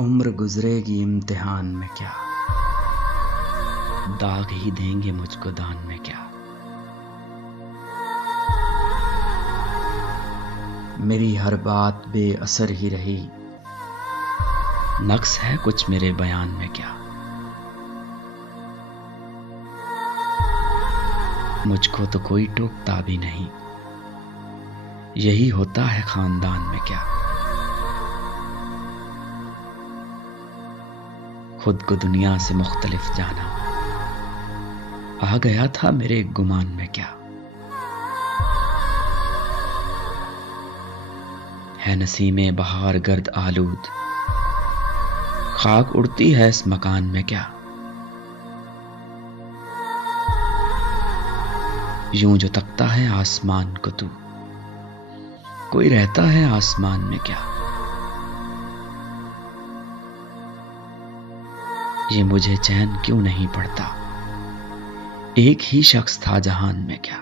उम्र गुजरेगी इम्तिहान में क्या, दाग ही देंगे मुझको दान में क्या। मेरी हर बात बेअसर ही रही, नक्स है कुछ मेरे बयान में क्या। मुझको तो कोई टोकता भी नहीं, यही होता है खानदान में क्या। खुद को दुनिया से मुख्तलिफ जाना, आ गया था मेरे गुमान में क्या। है नसीमे बहार गर्द आलूद, खाक उड़ती है इस मकान में क्या। यूं जो तकता है आसमान को तू, कोई रहता है आसमान में क्या। ये मुझे चैन क्यों नहीं पड़ता, एक ही शख्स था जहान में क्या।